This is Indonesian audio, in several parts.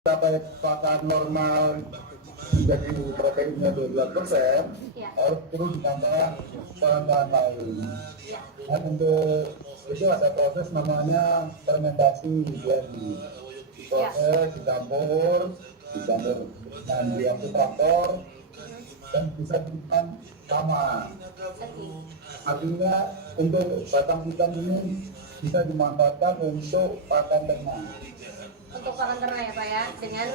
Sampai pakan normal menjadi proteinnya 12%, harus turun ditambah bahan-bahan lain. Nah, untuk itu ada proses namanya fermentasi blending. Proses dicampur dengan traktor dan bisa diberikan sama. Artinya untuk batang pisang ini bisa dimanfaatkan untuk pakan ternak. Untuk pakan ternak ya Pak ya, dengan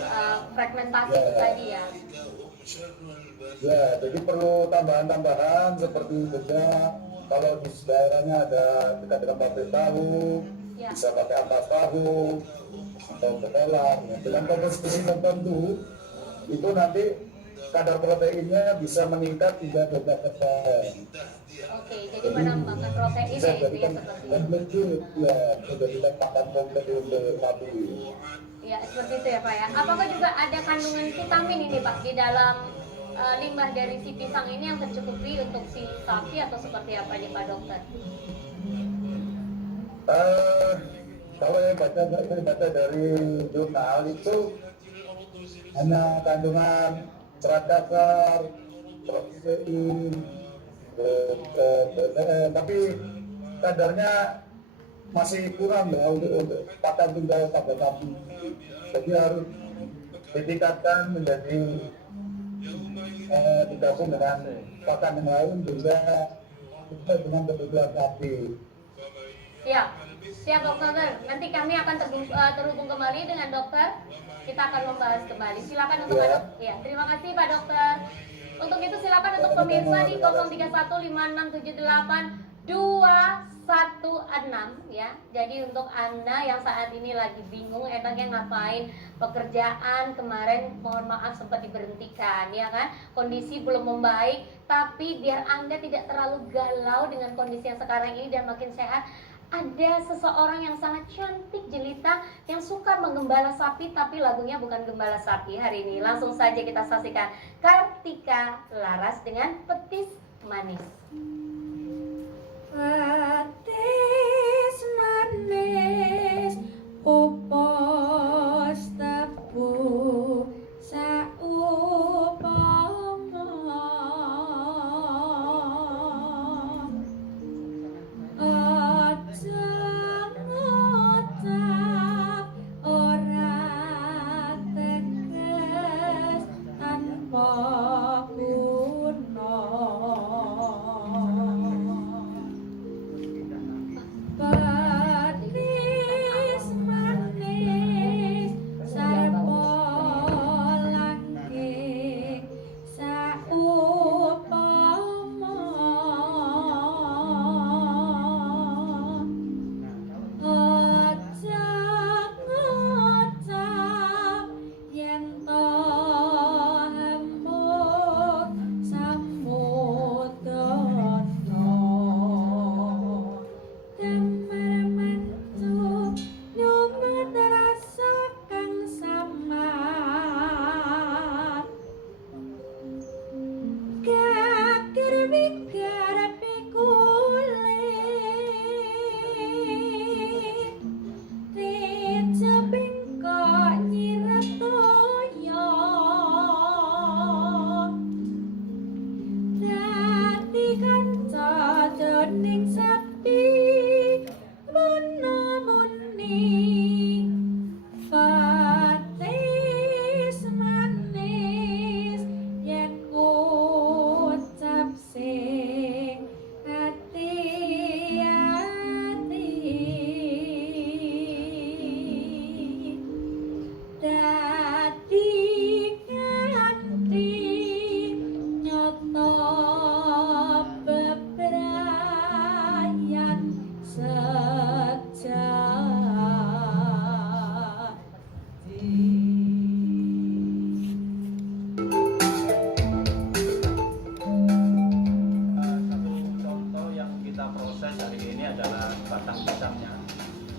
fragmentasi itu tadi ya. Ya, jadi perlu tambahan-tambahan seperti juga kalau di daerahnya ada kita dengan pabrik tahu, bisa pakai ampas tahu atau ketelan. Dengan komposisi tertentu itu nanti kadar proteinnya bisa meningkat hingga 12%. Oke, jadi menambahkan protein ya itu ya seperti itu. Ya, menjadikan pakan komplit untuk sapi. Ya seperti itu ya Pak ya. Apakah juga ada kandungan vitamin ini Pak di dalam limbah dari si pisang ini yang tercukupi untuk si sapi atau seperti apa nih Pak Dokter? Kalau saya baca dari jurnal itu hanya kandungan serat dasar, protein, tapi kadarnya masih kurang ya untuk pakan tunggal pada sapi. Jadi harus ditingkatkan menjadi digabung dengan pakan yang lain juga sesuai dengan kebutuhan sapi. Siap dokter. Nanti kami akan terhubung kembali dengan dokter. Kita akan membahas kembali. Silakan untuk Pak Dokter. Ya, terima kasih Pak Dokter. Untuk itu silakan untuk pemirsa di 0315782116 ya. Jadi untuk Anda yang saat ini lagi bingung enaknya ngapain, pekerjaan kemarin mohon maaf sempat diberhentikan ya kan, kondisi belum membaik, tapi biar Anda tidak terlalu galau dengan kondisi yang sekarang ini dan makin sehat, ada seseorang yang sangat cantik jelita yang suka menggembala sapi, tapi lagunya bukan gembala sapi hari ini. Langsung saja kita saksikan Kartika Laras dengan Petis Manis. Petis manis upos tebu saupama aja ngucap ora tegas tanpa guna. Petis manis sarpo langking saupama aja ngucap yen to hembuk samudana damar mantu nyumet rasa kang samar kakir wigar pikulit dijebing kok nyiretoyo dadi kanca jroning sapi muni petis manis yen ngucap sing hati-hati dadi nganti nyoto bebrayan Contoh yang kita proses hari ini adalah batang pisangnya.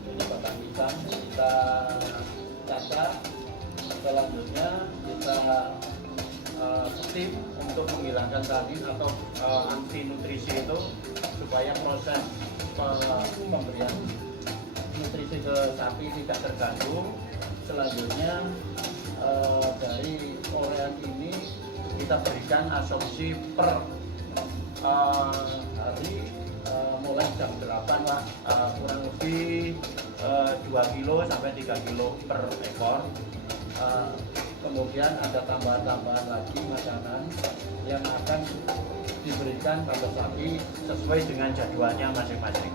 Ini batang pisang kita cacat, selanjutnya kita steam untuk menghilangkan tanin atau anti nutrisi itu supaya proses pemberian nutrisi ke sapi tidak terganggu. Selanjutnya kita berikan asumsi per hari mulai jam 8 lah, kurang lebih 2 kilo sampai 3 kilo per ekor. Kemudian ada tambahan-tambahan lagi makanan yang akan diberikan pada sapi sesuai dengan jadwalnya masing-masing.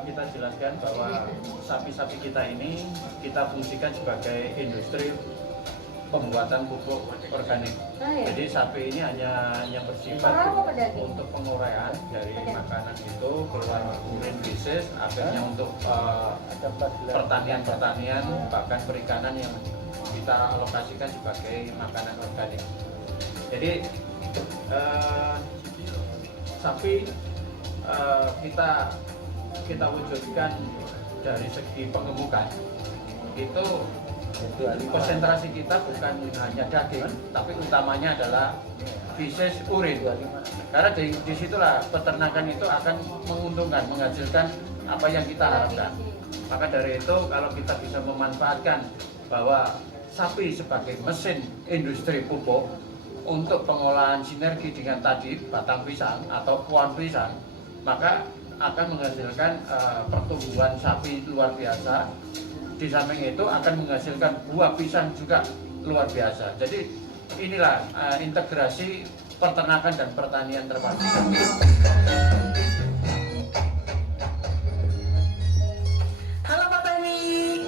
Kita jelaskan bahwa sapi-sapi kita ini kita fungsikan sebagai industri pembuatan pupuk organik. Jadi sapi ini hanya bersifat untuk penguraian dari makanan itu keluar urin feces, akhirnya untuk pertanian bahkan perikanan yang kita alokasikan sebagai makanan organik. Jadi sapi kita wujudkan dari segi pengemukan itu konsentrasi kita bukan hanya daging, tapi utamanya adalah feces, urin. Karena disitulah peternakan itu akan menguntungkan, menghasilkan apa yang kita harapkan. Maka dari itu kalau kita bisa memanfaatkan bahwa sapi sebagai mesin industri pupuk untuk pengolahan sinergi dengan tadi batang pisang atau pohon pisang, maka akan menghasilkan pertumbuhan sapi luar biasa. Di samping itu akan menghasilkan buah pisang juga luar biasa. Jadi inilah integrasi peternakan dan pertanian terpadu. Halo Pak Tani.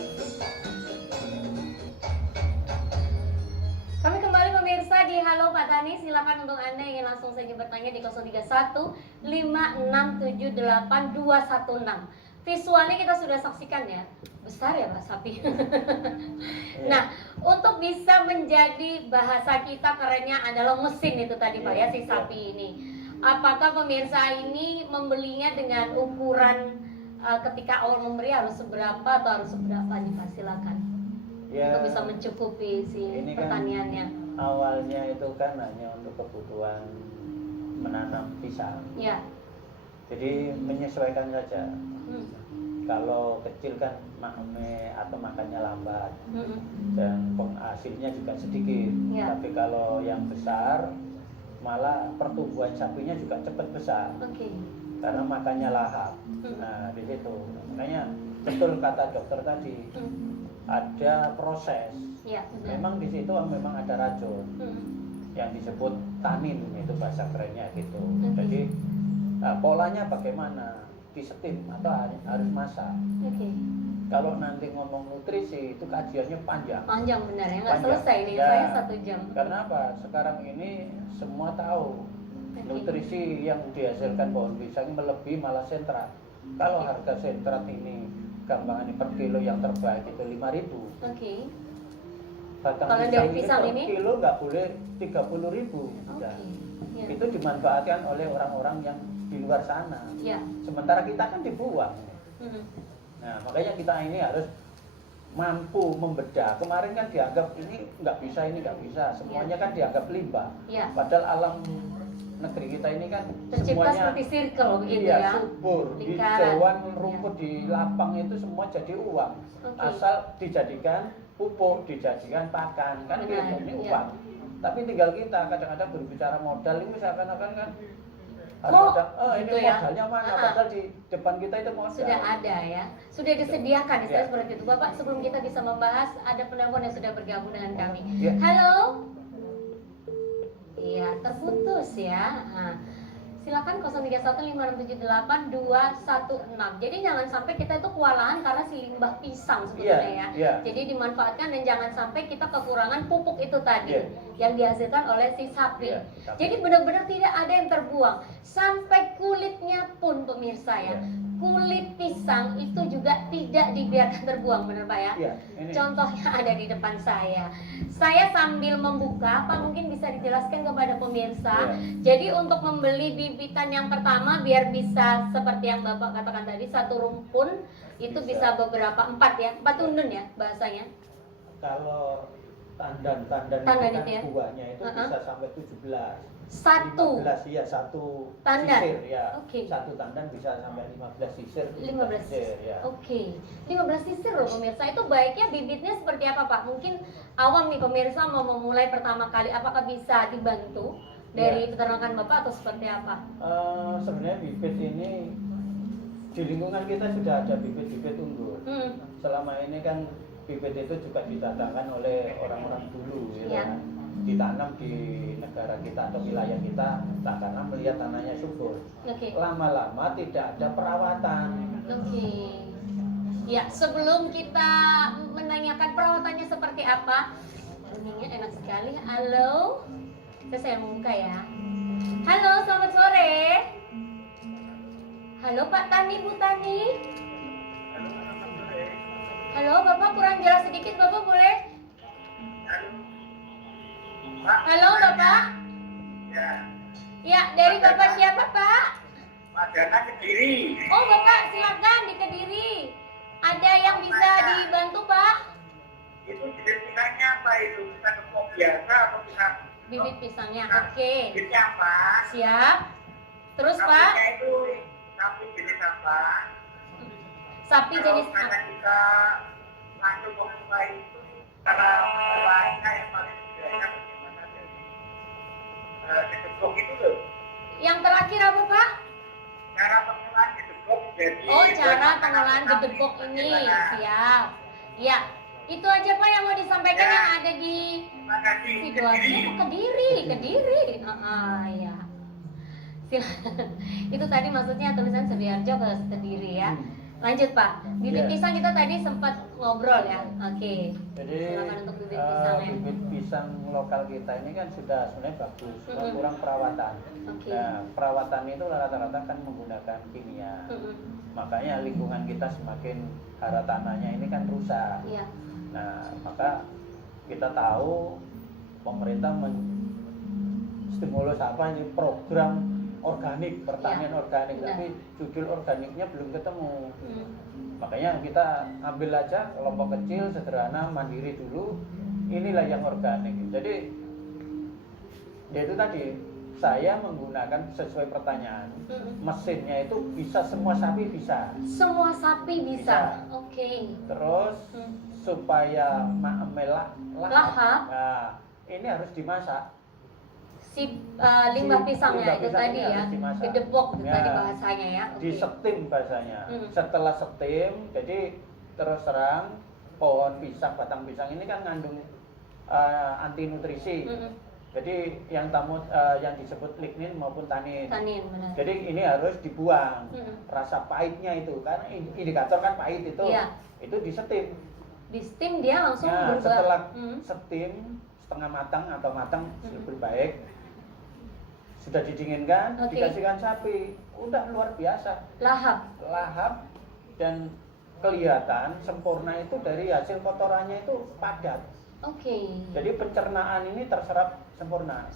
Kami kembali pemirsa di Halo Pak Tani. Silakan untuk Anda yang ingin langsung saja bertanya di 031 5678216. Visualnya kita sudah saksikan ya. Besar ya Pak sapi. Nah, untuk bisa menjadi bahasa kita kerennya adalah mesin itu tadi Pak ya, si sapi ini. Apakah pemirsa ini membelinya dengan ukuran ketika awal memberi harus seberapa atau harus seberapa nih Pak? Silakan. Ya, untuk bisa mencukupi si ini pertaniannya. Kan awalnya itu kan hanya untuk kebutuhan menanam pisang. Ya. Jadi menyesuaikan saja. Kalau kecil kan makannya lambat dan penghasilnya juga sedikit. Ya. Tapi kalau yang besar malah pertumbuhan sapinya juga cepat besar. Karena makannya lahap. Nah di situ makanya betul kata dokter tadi. Ada proses. Ya, memang di situ memang ada racun yang disebut tanin, itu bahasa kerennya gitu. Jadi polanya bagaimana? Disetim atau harus masak. Kalau nanti ngomong nutrisi itu kajiannya panjang. Panjang benar ya, nggak selesai nih ya, saya 1 jam. Karena apa? Sekarang ini semua tahu nutrisi yang dihasilkan pohon pisang melebihi malah sentrat. Kalau harga sentrat ini gampangan per kilo yang terbaik itu 5.000. Batang kalau pisang, pisang ini per kilo nggak boleh 30.000. Itu dimanfaatkan oleh orang-orang yang di luar sana. Sementara kita kan dibuang. Nah makanya kita ini harus mampu membedah. Kemarin kan dianggap ini nggak bisa, ini nggak bisa. Semuanya kan dianggap limbah. Padahal alam negeri kita ini kan tercipta semuanya seperti circle begitu ya. Subur. Hijauan, rumput di lapang itu semua jadi uang. Asal dijadikan pupuk, dijadikan pakan, kan gitu, ini uang. Tapi tinggal kita kadang-kadang berbicara modal ini seakan-akan kan harus ada, ini modalnya mana? Padahal di depan kita itu modal. Sudah ada ya, sudah disediakan istilah seperti itu. Bapak, sebelum kita bisa membahas, ada penelpon yang sudah bergabung dengan kami. Halo. Iya, terputus ya. Nah, silakan 0315678216. Jadi jangan sampai kita itu kewalahan karena si limbah pisang sebetulnya ya. Jadi dimanfaatkan dan jangan sampai kita kekurangan pupuk itu tadi yang dihasilkan oleh si sapi. Jadi benar-benar tidak ada yang terbuang sampai kulitnya pun pemirsa ya. kulit pisang itu juga tidak dibiarkan terbuang, benar Pak ya? Iya, ini. Contohnya ada di depan saya. Saya sambil membuka, Pak mungkin bisa dijelaskan kepada pemirsa. Jadi untuk membeli bibitan yang pertama biar bisa seperti yang Bapak katakan tadi, satu rumpun itu bisa beberapa, 4 ya, 4 undun ya bahasanya. Kalau tandan itu ya? buahnya itu bisa sampai 17. Satu 15 ya, satu tandan. sisir ya. Oke. Satu tandan bisa sampai 15 sisir. 15 sisir ya. Oke. 15 sisir loh pemirsa. Itu baiknya bibitnya seperti apa Pak? Mungkin awam nih pemirsa mau memulai pertama kali, apakah bisa dibantu dari peternakan Bapak atau seperti apa? Sebenarnya bibit ini di lingkungan kita sudah ada bibit-bibit unggul. Selama ini kan bibit itu juga didatangkan oleh orang-orang dulu gitu kan. Ditanam di negara kita atau wilayah kita karena melihat tanahnya subur. Lama-lama tidak ada perawatan. Ya, sebelum kita menanyakan perawatannya seperti apa, bunyinya enak sekali. Halo, saya mau buka ya. Halo, selamat sore. Halo Pak Tani, Bu Tani. Halo, Bapak kurang jelas sedikit, Bapak boleh? Halo Bapak. Ya, dari Bapak siapa Pak? Pak Dana Kediri. Oh Bapak, silakan di Kediri. Ada yang bisa dibantu Pak? Itu bibit pisangnya apa itu? Bisa kepok biasa atau bisa? Bibit pisangnya, oke. Bibitnya apa? Siap. Terus Pak? Sapinya itu sapi jenis apa? Sapi jenis Kalau apa? kita langsung memulai itu cara mulainya yang paling biasanya bagaimana dari kedegok itu loh. Yang terakhir apa Pak? Cara pengolahan kedegok jadi. Oh, cara pengolahan gedebok ini. Siap. Ya, itu aja Pak yang mau disampaikan yang ada di Sidoarjo atau Kediri. Ya. Silakan. Itu tadi maksudnya tulisan Sidoarjo ke Kediri ya. Lanjut Pak. Bibit pisang kita tadi sempat ngobrol ya. Oke. Jadi silakan untuk bibit pisangnya. bibit pisang lokal kita ini kan sudah sebenarnya bagus, cuma kurang perawatan. Nah, perawatan itu rata-rata kan menggunakan kimia. Makanya lingkungan kita semakin hara tanahnya ini kan rusak. Nah, maka kita tahu pemerintah menstimulus apa ini program organik, pertanian organik, tapi judul organiknya belum ketemu. Makanya kita ambil aja kelompok kecil, sederhana, mandiri dulu. Inilah yang organik. Jadi yaitu tadi saya menggunakan sesuai pertanyaan. Mesinnya itu bisa semua sapi bisa. Semua sapi bisa. Oke. Terus supaya lahap. Nah, ini harus dimasak. Limbah pisangnya itu tadi ya, gedebok itu tadi bahasanya ya. Di setim bahasanya. Setelah setim, jadi terus terang pohon pisang, batang pisang ini kan ngandung anti nutrisi. Jadi yang disebut lignin maupun tanin. Benar. Jadi ini harus dibuang. Rasa pahitnya itu karena indikator kan pahit itu. Itu di setim. Di steam dia langsung berubah. Setelah setim setengah matang atau matang lebih baik. Sudah didinginkan, dikasihkan sapi, udah luar biasa. Lahap dan kelihatan sempurna itu dari hasil kotorannya itu padat. Jadi pencernaan ini terserap sempurna.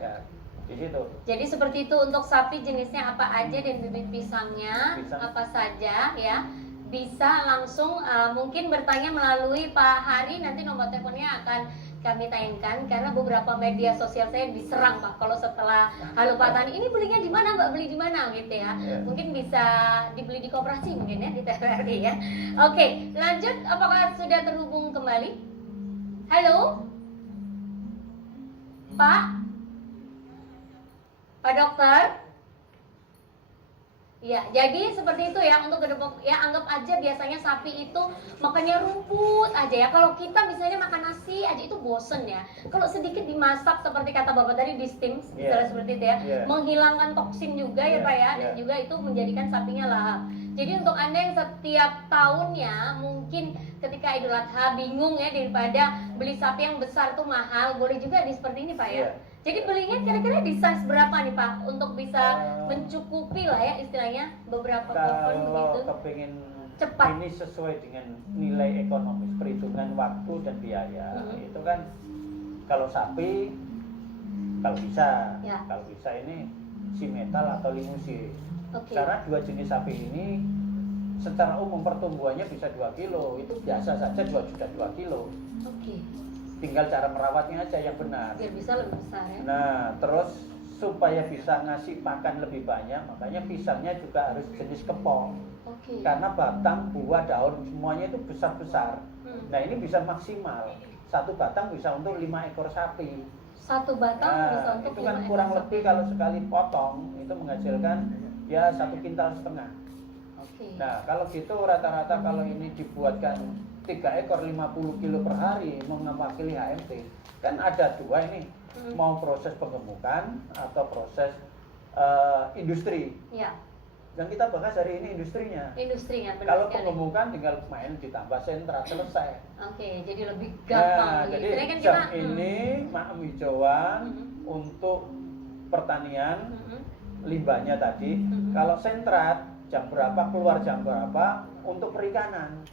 Ya, di situ. Jadi seperti itu untuk sapi jenisnya apa aja dan bibit pisangnya apa saja ya. Bisa langsung mungkin bertanya melalui Pak Hari, nanti nomor teleponnya akan kami tayangkan karena beberapa media sosial saya diserang Pak kalau setelah halo Pak Tani ini belinya di mana Mbak, beli di mana gitu ya. Mungkin bisa dibeli di koperasi mungkin ya di TVRI ya. Oke, lanjut, apakah sudah terhubung kembali? Halo Pak dokter. Ya, jadi seperti itu ya untuk gedebok ya, anggap aja biasanya sapi itu makannya rumput aja ya. Kalau kita misalnya makan nasi aja itu bosen ya. Kalau sedikit dimasak seperti kata Bapak tadi di steam, misalnya seperti itu ya, menghilangkan toksin juga ya Pak ya, dan juga itu menjadikan sapinya lahap. Jadi untuk Anda yang setiap tahunnya mungkin ketika Idul Adha bingung ya daripada beli sapi yang besar tuh mahal, boleh juga seperti ini Pak ya. Jadi belinya kira-kira di size berapa nih Pak untuk bisa mencukupi lah ya istilahnya beberapa pohon Kalau begitu? kepingin Cepat. ini sesuai dengan nilai ekonomis, perhitungan waktu dan biaya, itu kan kalau sapi kalau bisa ini si metal atau limusin. Karena dua jenis sapi ini secara umum pertumbuhannya bisa 2 kilo, itu biasa saja 2 kilo. Tinggal cara merawatnya aja yang benar. Biar bisa lebih besar ya. Nah, terus supaya bisa ngasih pakan lebih banyak, makanya pisangnya juga harus jenis kepong. Karena batang, buah, daun semuanya itu besar-besar. Nah, ini bisa maksimal. Satu batang bisa untuk 5 ekor sapi. Satu batang bisa untuk itu kan 5 kurang ekor lebih sapi. kalau sekali potong itu menghasilkan ya 1,5 kintal. Nah, kalau gitu rata-rata kalau ini dibuatkan 3 ekor 50 kilo per hari mewakili HMT, kan ada 2 ini, mau proses penggemukan atau proses industri. Yang kita bahas hari ini industrinya. Industrinya, benar Kalau sekali. penggemukan tinggal main ditambah sentra, selesai. Jadi lebih gampang. Nah, jadi Istilahnya kan jam ini maem hijauan untuk pertanian, limbahnya tadi. Kalau sentrat jam berapa, keluar jam berapa untuk perikanan.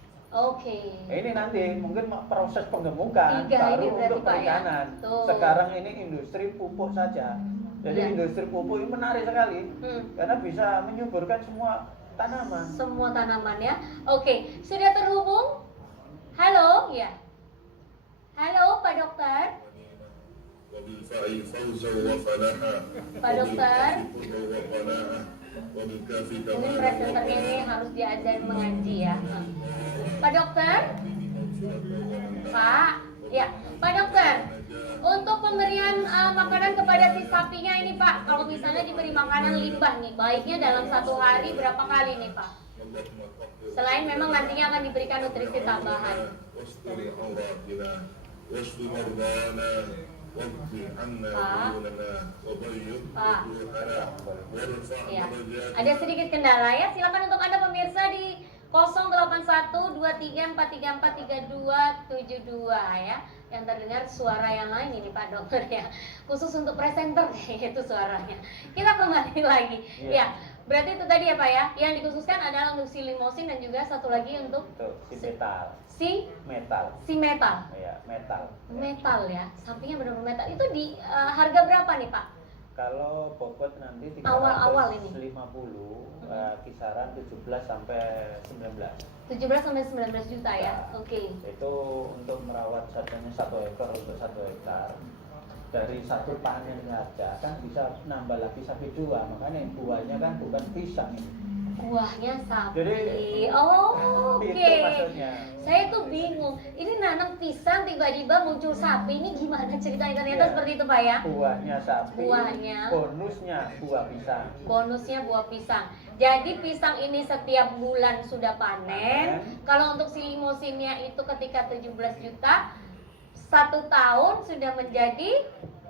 Ini nanti mungkin proses penggemukan 3 baru ini berarti, untuk Pak, ya? perikanan. Tuh. Sekarang ini industri pupuk saja. Jadi industri pupuk ini menarik sekali karena bisa menyuburkan semua tanaman. Semua tanaman ya. Sudah terhubung? Halo, ya. Halo, Pak Dokter. Pak Dokter. Mungkin presenternya ini harus diajarin mengaji ya. Pak Dokter. Pak. Ya, Pak Dokter. Untuk pemberian makanan kepada si sapinya ini Pak, kalau misalnya diberi makanan limbah nih, baiknya dalam 1 hari berapa kali nih Pak? Selain memang nantinya akan diberikan nutrisi tambahan. Pak. Ya. Ada sedikit kendala ya. Silakan untuk Anda pemirsa di 081234343272 ya. Yang terdengar suara yang lain ini Pak Dokter ya. Khusus untuk presenter itu suaranya. Kita kembali lagi. Ya. Berarti itu tadi ya Pak ya. Yang dikhususkan adalah untuk si limosin dan juga satu lagi untuk si metal. Si metal. Ya, metal. Metal ya. Sapinya benar-benar metal. Itu di harga berapa nih Pak? Kalau bobot nanti 350, Awal-awal ini. Kisaran 17 sampai 19. 17 sampai 19 juta ya. Itu untuk merawat satenya 1 ekor untuk 1 hektar. Dari satu panen saja kan bisa nambah lagi sampai 2. Makanya buahnya kan bukan pisang ini. Buahnya sapi. Jadi, itu maksudnya. Saya tuh bingung. Ini nanam pisang tiba-tiba muncul sapi. Ini gimana ceritanya? Ternyata seperti itu Pak ya. Buahnya sapi. Buahnya. Bonusnya buah pisang. Bonusnya buah pisang. Jadi pisang ini setiap bulan sudah panen. Kalau untuk si limosinnya itu ketika 17 juta, 1 tahun sudah menjadi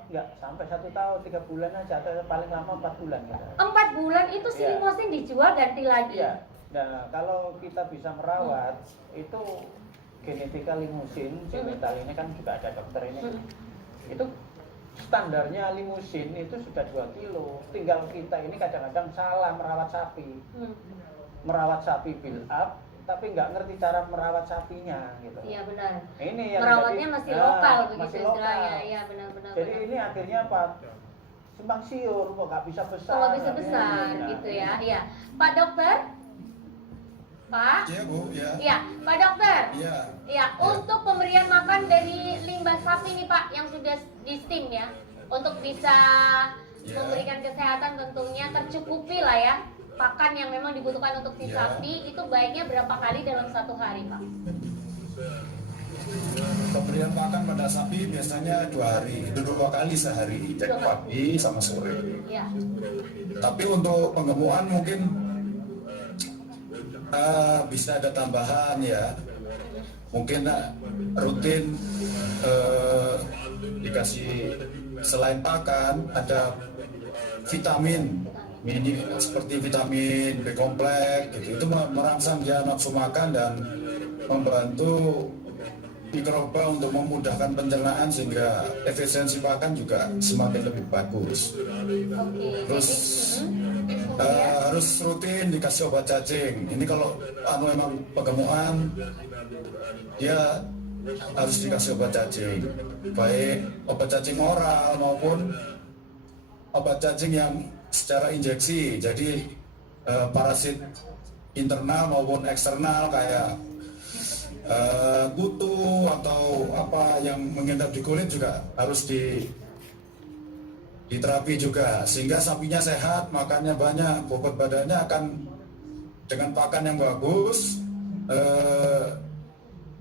enggak sampai 1 tahun, 3 bulan aja atau paling lama 4 bulan gitu. 4 bulan itu si limosin dijual ganti lagi. Nah, kalau kita bisa merawat itu genetika limusin, si metal ini kan juga ada dokter ini. Itu standarnya limusin itu sudah 2 kilo. Tinggal kita ini kadang-kadang salah merawat sapi. Merawat sapi build up tapi nggak ngerti cara merawat sapinya gitu. Iya benar. Ini yang merawatnya jadi, masih lokal begitu masih istilahnya. lokal. Iya benar-benar. Jadi ini akhirnya apa? Simpang siur kok nggak bisa besar. Kok nggak bisa besar gitu ya. Iya. Pak Dokter? Pak? Iya Bu, ya. Iya, Pak Dokter. Iya. Iya, untuk pemberian makan dari limbah sapi nih Pak yang sudah di steam ya, untuk bisa memberikan kesehatan tentunya tercukupi lah ya. Pakan yang memang dibutuhkan untuk si sapi itu baiknya berapa kali dalam 1 hari Pak? Pemberian pakan pada sapi biasanya 2 hari, itu 2 kali sehari, jadi pagi sama sore. Iya. Tapi untuk penggemukan mungkin bisa ada tambahan ya. Mungkin rutin dikasih selain pakan ada vitamin. Ini seperti vitamin B kompleks gitu. Itu merangsang dia nafsu makan dan membantu mikroba untuk memudahkan pencernaan sehingga efisiensi pakan juga semakin lebih bagus. Terus harus rutin dikasih obat cacing. Ini kalau memang pegemukan, dia harus dikasih obat cacing, baik obat cacing oral maupun obat cacing yang secara injeksi. Jadi parasit internal maupun eksternal kayak kutu atau apa yang mengendap di kulit juga harus diterapi juga, sehingga sapinya sehat, makannya banyak, bobot badannya akan dengan pakan yang bagus,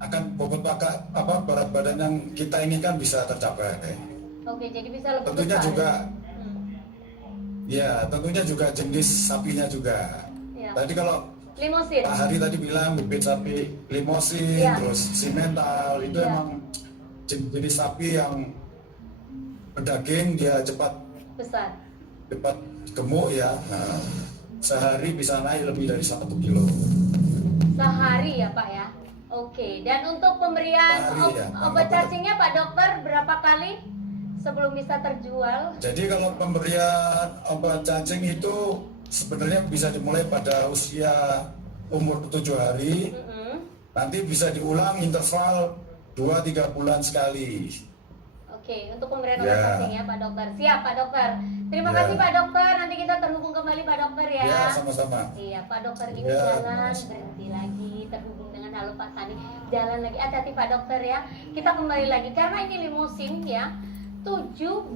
akan bobot pakan berat badan yang kita inginkan bisa tercapai. Oke, jadi bisa lebih tentunya besar. Juga ya tentunya juga jenis sapinya juga. Ya. Tadi kalau Limosin. Pak Hari tadi bilang bibit sapi limosin, ya. Terus simental itu ya. Emang jenis sapi yang berdaging, dia cepat besar, cepat gemuk ya. Nah, sehari bisa naik lebih dari 1 kilo. Sehari ya Pak ya. Oke. Dan untuk pemberian obat cacingnya Pak Dokter berapa kali sebelum bisa terjual? Jadi kalau pemberian obat cacing itu sebenarnya bisa dimulai pada usia umur 7 hari. Nanti bisa diulang interval 2-3 bulan sekali. Oke, untuk pemberian obat cacing ya Pak Dokter. Siap Pak Dokter. Terima kasih Pak Dokter. Nanti kita terhubung kembali Pak Dokter ya. Ya, sama-sama. Iya, Pak Dokter ini jalan berhenti lagi, terhubung dengan halo Pak Tani. Jalan lagi. Hati-hati Pak Dokter ya. Kita kembali lagi karena ini limusin ya. 17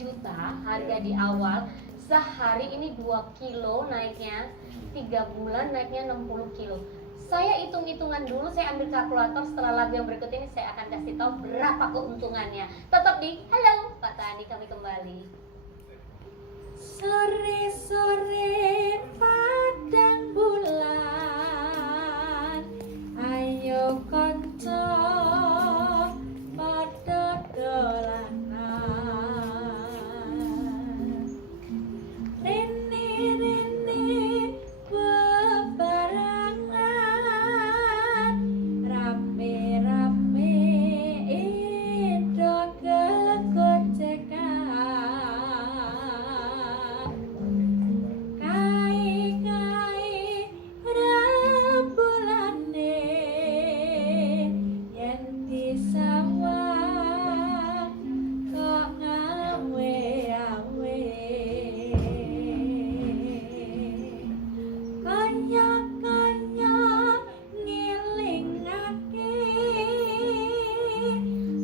juta harga di awal. Sehari ini 2 kilo naiknya, 3 bulan naiknya 60 kilo. Saya hitung-hitungan dulu, saya ambil kalkulator. Setelah lagu yang berikut ini saya akan kasih tahu berapa keuntungannya. Tetap di Halo Pak Tani, kami kembali. Sore-sore padang bulan, ayo konco padha dolanan. Rene bebarengan, rame-rame do kegocekan. Kai-kai rembulane yen disawang kok ngawe-awe. Kanya-kanya ngilingake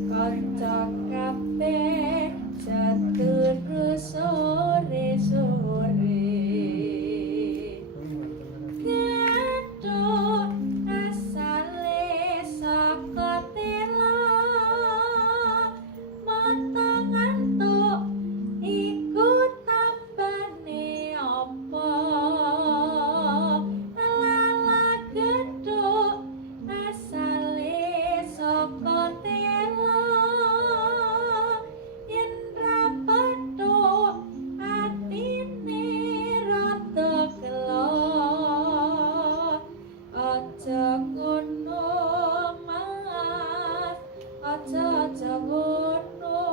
kanca kabeh jatuh sore-sore. Gaduh asale saka tela, mata ngantuk iku tambane apa? Lala gedhuk asale saka tela, yen ra petuk atine rada gelo. Aja ngono mas, aja ngono,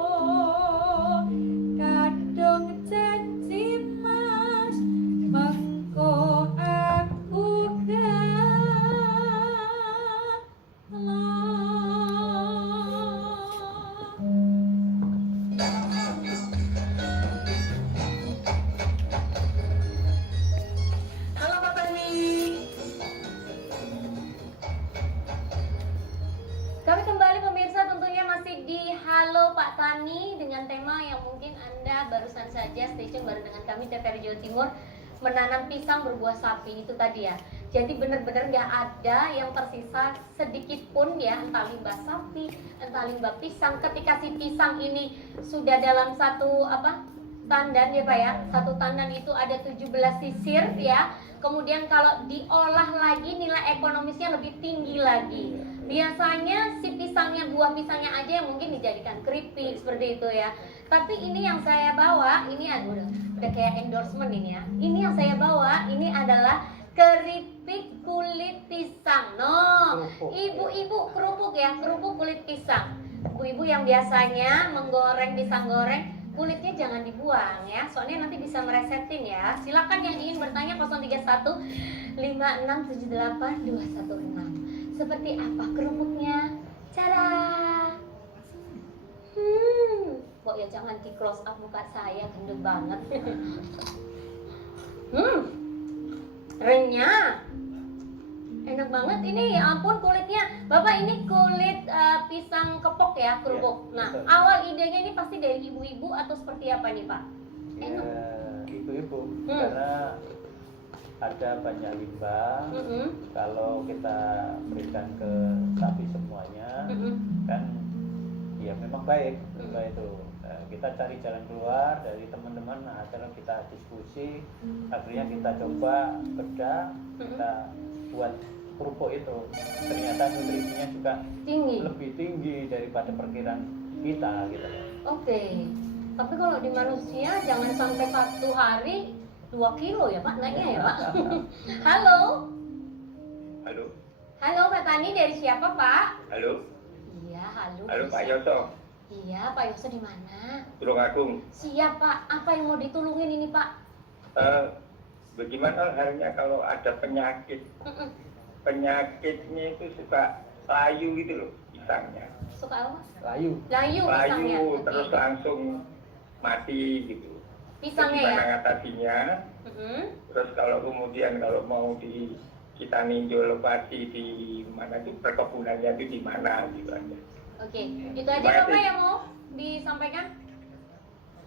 kadung janji mas, mengko aku Halo Pak Tani. Kami kembali pemirsa, tentunya masih di Halo Pak Tani dengan tema yang mungkin Anda barusan saja stay tune baru dengan kami TVRI Jawa Timur, menanam pisang berbuah sapi itu tadi ya. Jadi benar-benar nggak ada yang tersisa sedikit pun ya, entah limbah sapi, entah limbah pisang. Ketika si pisang ini sudah dalam satu tandan ya Pak ya, satu tandan itu ada 17 sisir ya. Kemudian kalau diolah lagi nilai ekonomisnya lebih tinggi lagi. Biasanya si pisangnya, buah pisangnya aja yang mungkin dijadikan keripik seperti itu ya. Tapi ini yang saya bawa, ini udah kayak endorsement ini ya. Ini yang saya bawa, ini adalah keripik kulit pisang. No, Kerupuk. ibu-ibu kerupuk ya, kerupuk kulit pisang. Ibu-ibu yang biasanya menggoreng pisang goreng, kulitnya jangan dibuang ya, soalnya nanti bisa meresetin ya. Silakan yang ingin bertanya 031 5678 216. Seperti apa kerupuknya? Cara. Kok ya jangan di close up muka saya, gendut banget. Renyah. Enak banget ini, ya ampun kulitnya. Bapak ini kulit pisang kepok ya, kerupuk. Iya, Nah, betul. awal idenya ini pasti dari ibu-ibu atau seperti apa nih Pak? Ya, ibu-ibu, Hmm. karena ada banyak limbah. Kalau kita berikan ke sapi semuanya, kan ya memang baik limbah itu. Kita cari jalan keluar dari teman-teman, nah akhirnya kita diskusi, akhirnya kita coba bedah, kita buat kerupuk itu. Ternyata nutrisinya juga Tinggi. lebih tinggi daripada perkiraan kita gitu. Oke. Tapi kalau di manusia jangan sampai 1 hari 2 kilo ya Pak naiknya ya Pak. Halo. Halo, Halo Pak Tani, dari siapa Pak? halo, Iya, halo. halo dari Pak siapa? Yoso, Iya, Pak Yoso di mana? Tulungagung. Siap Pak. Apa yang mau ditulungin ini Pak? Bagaimana halnya kalau ada penyakit? Penyakitnya itu suka layu gitu loh, pisangnya. Suka apa? Layu. Layu pisangnya. Layu, Oke. terus langsung mati gitu. Pisangnya Gimana ya. ngatasinya? Mm-mm. Terus kalau kemudian kalau mau kita ninjau lokasi di mana itu perkebunannya itu di mana gitu aja. Oke, itu aja Terima Bapak kasih. yang mau disampaikan?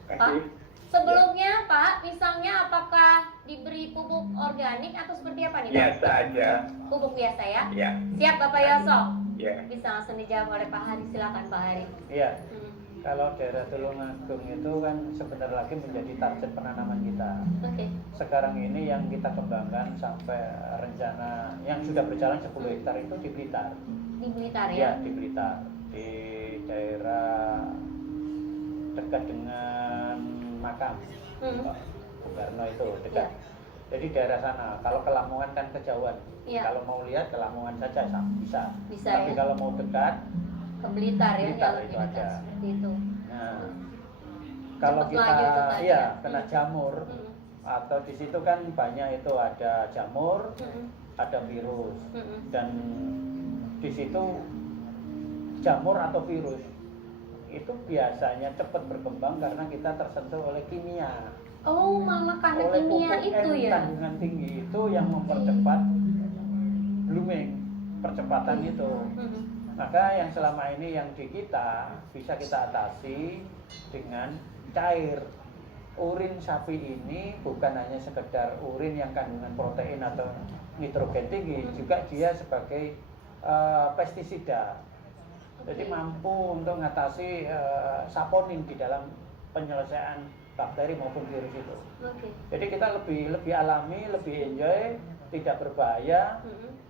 Kasih. Sebelumnya Pak, pisangnya apakah diberi pupuk organik atau seperti apa nih Pak? Biasa aja. Pupuk biasa ya? Ya, Siap Bapak Yoso? ya. Bisa langsung dijawab oleh Pak Hari, silakan Pak Hari. Iya. Kalau daerah Tulungagung itu kan sebentar lagi menjadi target penanaman kita. Oke. Sekarang ini yang kita kembangkan sampai rencana yang sudah berjalan 10 hektar itu di Blitar. Di Blitar Ya, ya? di Blitar. Di daerah dekat dengan makam Pak Bung Karno itu dekat. Iya. Jadi daerah sana. Kalau ke Lamongan kan kejauhan. Iya. Kalau mau lihat ke Lamongan saja bisa. Bisa Tapi ya? kalau mau dekat, Ke Blitar ya? Blitar yang itu lebih dekat ada. seperti itu. nah kalau Cepet kita laju itu tadi iya ya? kena jamur atau di situ kan banyak itu ada jamur, ada virus dan di situ jamur atau virus itu biasanya cepat berkembang karena kita tersentuh oleh kimia. Oh, malah karena Oleh kimia pupuk itu N ya? kandungan tinggi itu yang mempercepat blooming, percepatan itu. Maka yang selama ini yang di kita bisa kita atasi dengan cair. Urin sapi ini bukan hanya sekedar urin yang kandungan protein atau nitrogen tinggi, juga dia sebagai pestisida. Jadi mampu untuk mengatasi saponin di dalam penyelesaian bakteri maupun virus itu. Oke. Jadi kita lebih alami, lebih enjoy, tidak berbahaya.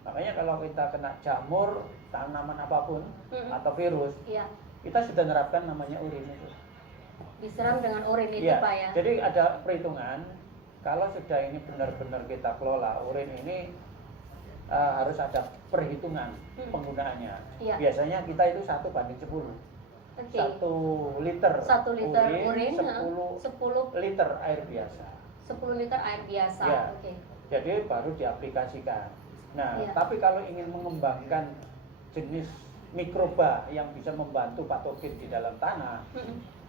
Makanya kalau kita kena jamur, tanaman apapun atau virus, Iya. kita sudah menerapkan namanya urin itu. Diserang dengan urin itu Iya. Pak ya? Jadi ada perhitungan. Kalau sudah ini benar-benar kita kelola, urin ini harus ada perhitungan penggunaannya. Iya. Biasanya kita itu 1:10. Oke. 1 liter, 1 liter urin, 10 10 liter air biasa. 10 liter air biasa. Ya. Oke. Jadi baru diaplikasikan. Nah, Iya. tapi kalau ingin mengembangkan jenis mikroba yang bisa membantu patogen di dalam tanah,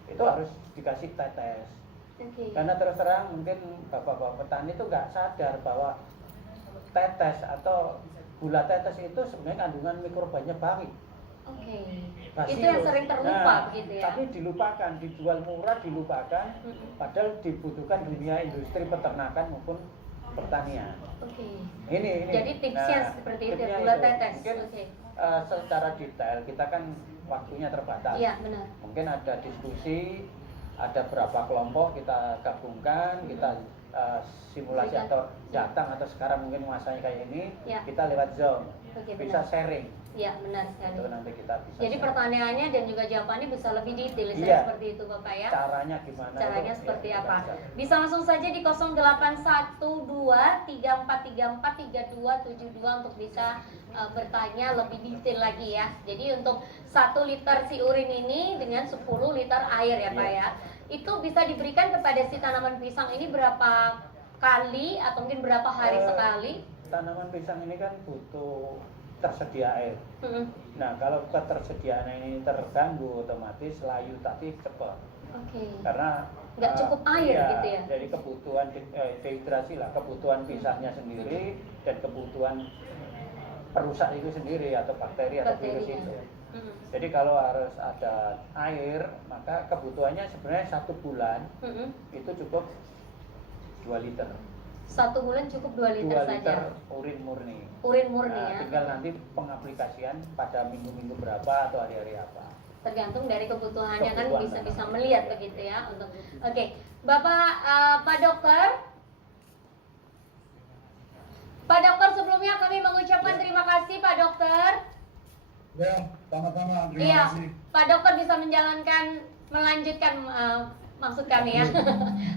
itu harus dikasih tetes. Oke. Karena terus terang mungkin bapak-bapak petani itu nggak sadar bahwa tetes atau gula tetes itu sebenarnya kandungan mikrobanya baik. Oke. Basi Itu yang loh. sering terlupa Nah, begitu ya? Tapi dilupakan, dijual murah dilupakan, padahal dibutuhkan dunia industri peternakan maupun pertanian. Oke. Ini. Jadi tipsnya Nah, seperti itu, tipsnya gula itu. tetes. Mungkin Oke. secara detail kita kan waktunya terbatas. Iya, benar. Mungkin ada diskusi, ada berapa kelompok kita gabungkan, kita simulasi Berikan. atau datang atau sekarang mungkin masanya kayak ini, Ya. kita lewat Zoom. Oke, bisa benar. sharing. Ya, benar sekali. Itu nanti kita bisa. Jadi sharing. pertanyaannya dan juga jawabannya bisa lebih detail Iya. seperti itu Bapak ya. Caranya gimana? Caranya itu, seperti ya, apa? bisa. Bisa langsung saja di 0812 3434 3272 untuk bisa bertanya lebih detail lagi ya. Jadi untuk 1 liter si urin ini dengan 10 liter air ya Pak ya. Itu bisa diberikan kepada si tanaman pisang ini berapa kali atau mungkin berapa hari sekali? Tanaman pisang ini kan butuh tersedia air. Nah, kalau ketersediaan ini terganggu, otomatis layu tadi cepat. Oke. Karena Nggak cukup air iya, gitu ya? Jadi kebutuhan dehidrasi lah, kebutuhan pisangnya sendiri dan kebutuhan perusak itu sendiri atau bakteri atau virus Bakterinya. itu. Jadi kalau harus ada air, maka kebutuhannya sebenarnya 1 bulan itu cukup 2 liter. 1 bulan cukup 2 liter 2 liter saja. urin murni. Urin murni Nah, ya. tinggal nanti pengaplikasian pada minggu-minggu berapa atau hari-hari apa. Tergantung dari kebutuhannya kan Kebutuhan bisa tanaman. melihat begitu ya untuk. Oke, Bapak Pak Dokter. Pak Dokter, sebelumnya kami mengucapkan terima kasih Pak Dokter. Ya, sama-sama. Terima Iya, kasih. Pak Dokter bisa melanjutkan maksud kami ya,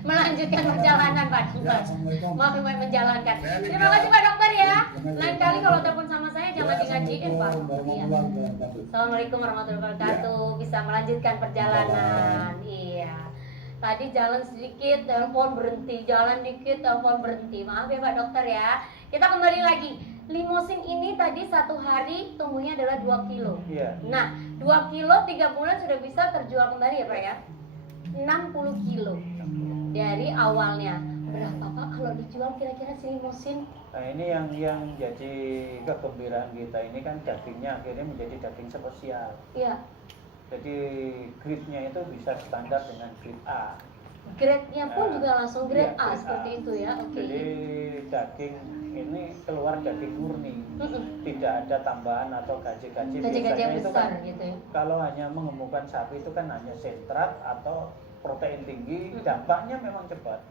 melanjutkan perjalanan Pak Ya, Dokter. Assalamualaikum. Maaf menjalankan. Ya, Terima kasih Pak Dokter ya. Lain kali kalau telepon sama saya jangan Ya, digajiin Pak. Assalamualaikum Iya. warahmatullahi wabarakatuh. Assalamualaikum warahmatullahi wabarakatuh. Bisa melanjutkan perjalanan. Iya. Tadi jalan sedikit, telepon berhenti. Jalan dikit, telepon berhenti. Maaf ya Pak Dokter ya. Kita kembali lagi. Limosin ini tadi 1 hari tumbuhnya adalah 2 kilo. Iya. Nah, 2 kilo 3 bulan sudah bisa terjual kembali ya Pak ya. 60 kilo dari awalnya. Berapa Pak kalau dijual kira-kira si limosin? Nah, ini yang jadi kegembiraan kita ini kan dagingnya akhirnya menjadi daging spesial. Iya. Jadi grade-nya itu bisa standar dengan grade A. Grade-nya pun Nah, juga langsung grade iya, A grade seperti A. itu ya. Oke. Jadi daging ini keluar daging murni, Mm-mm. tidak ada tambahan atau gaji-gaji. Gaji-gaji yang Biasanya itu besar kan gitu ya. kalau hanya mengemukkan sapi itu kan hanya sentrat atau protein tinggi, Mm-mm. dampaknya memang cepat,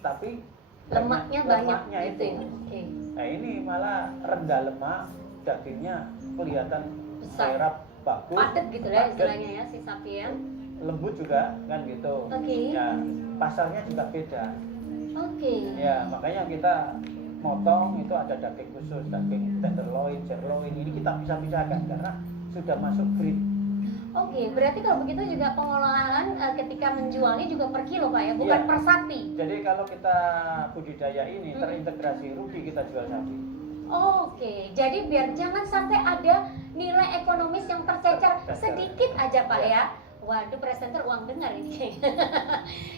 tapi Lemaknya banyak lemaknya gitu ya. Oke. Nah, ini malah rendah lemak, dagingnya kelihatan Besar. merah bagus, Padat gitu ya padat, istilahnya ya si sapi ya. lembut juga kan gitu. Oke. Ya, pasarnya juga beda. Oke. Ya, makanya kita motong itu ada daging khusus, daging tenderloin, sirloin. Ini kita bisa pisahkan karena sudah masuk grade. Oke, berarti kalau begitu juga pengelolaan ketika menjualnya juga per kilo Pak ya, bukan Iya. per sapi. Jadi kalau kita budidaya ini Hmm. terintegrasi, rugi kita jual sapi. Oke, jadi biar jangan sampai ada nilai ekonomis yang tercecer sedikit aja Pak ya. Waduh, presenter uang dengar ini.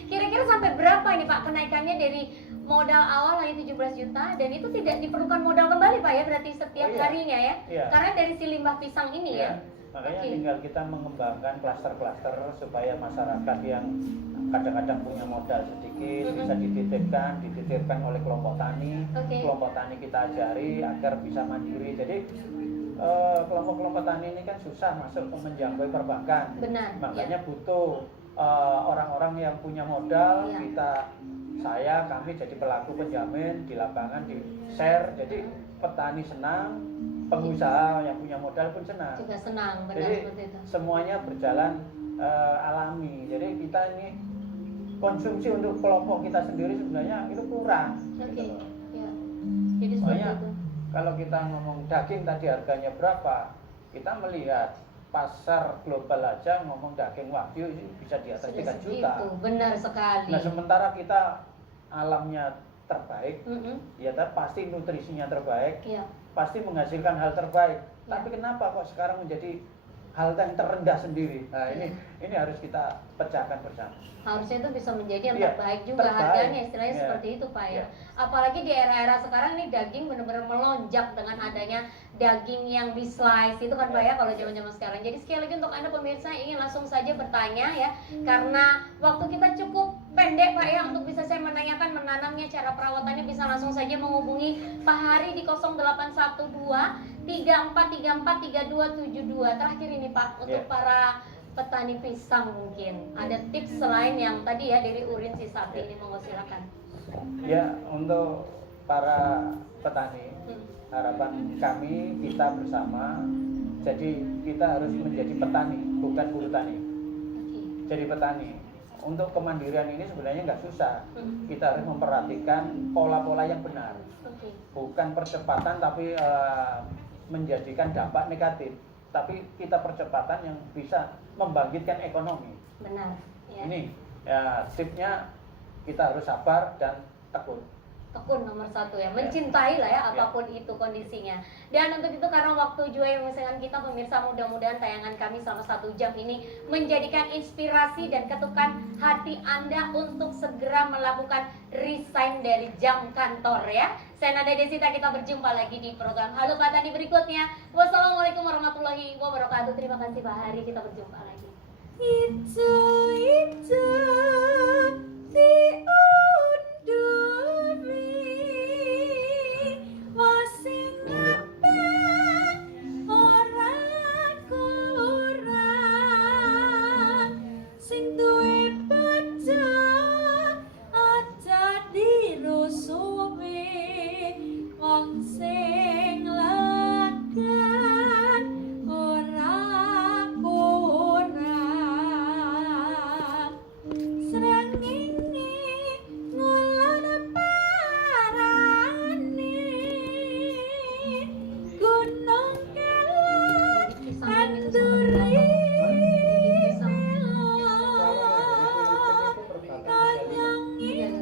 Kira-kira sampai berapa ini Pak kenaikannya dari modal awal hanya 17 juta dan itu tidak diperlukan modal kembali Pak ya berarti setiap Oh, iya. harinya ya. Iya. Karena dari si limbah pisang ini ya. Makanya Oke. tinggal kita mengembangkan klaster-klaster supaya masyarakat yang kadang-kadang punya modal sedikit bisa dititipkan oleh kelompok tani. Oke. Kelompok tani kita ajari agar bisa mandiri. Jadi kelompok-kelompok tani ini kan susah masuk ke menjangkau perbankan. Benar. Makanya butuh orang-orang yang punya modal. Iya. Kami jadi pelaku penjamin di lapangan, di share. Jadi petani senang, pengusaha yang punya modal pun senang. Juga senang, benar Jadi seperti itu. semuanya berjalan alami. Jadi kita ini konsumsi untuk kelompok kita sendiri sebenarnya itu kurang. Oke. Gitu loh. Ya. Jadi seperti Makanya itu. kalau kita ngomong daging tadi harganya berapa, kita melihat pasar global aja ngomong daging wagyu ini bisa di atas 3 Sudah juta. segitu, benar sekali. Nah sementara kita alamnya terbaik, Mm-mm. ya pasti nutrisinya terbaik, Iya. pasti menghasilkan hal terbaik. Ya. Tapi kenapa kok sekarang menjadi hal yang terendah sendiri? Nah ini harus kita pecahkan bersama. Harusnya itu bisa menjadi yang Iya, terbaik juga terbaik. harganya istilahnya Iya. seperti itu Pak ya. Iya. Apalagi di era-era sekarang ini daging benar-benar melonjak dengan adanya daging yang di slice itu kan Pak ya kalau zaman-zaman sekarang. Jadi sekali lagi untuk Anda pemirsa ingin langsung saja bertanya ya karena waktu kita cukup pendek Pak ya untuk bisa saya menanamnya cara perawatannya bisa langsung saja menghubungi Pak Hari di 0812 3434 3272. Terakhir ini Pak untuk Iya. para petani pisang mungkin ada tips selain yang tadi ya dari urin si sapi ini, monggo silakan. Ya untuk para petani, harapan kami kita bersama, jadi kita harus menjadi petani, bukan buruh tani. Jadi petani. Untuk kemandirian ini sebenarnya nggak susah. Kita harus memperhatikan pola-pola yang benar. Bukan percepatan tapi menjadikan dampak negatif. Tapi kita percepatan yang bisa membangkitkan ekonomi. Benar. Ya. Ini ya tipnya, kita harus sabar dan tekun. Tekun nomor satu ya, mencintai lah ya apapun itu kondisinya. Dan untuk itu karena waktu juga yang mengisahkan kita pemirsa, mudah-mudahan tayangan kami selama 1 jam ini menjadikan inspirasi dan ketukan hati Anda untuk segera melakukan resign dari jam kantor ya. Saya Nada Desita, kita berjumpa lagi di program Halo Pak Tani berikutnya. Wassalamualaikum warahmatullahi wabarakatuh. Terima kasih Pak Hari, kita berjumpa lagi. Itu diundur masing apa orang kurang sing duwe baca aja dirusuhi wong sing lagan ora kurang srengenge ngulon parane gunung kelak anduri kanyang ini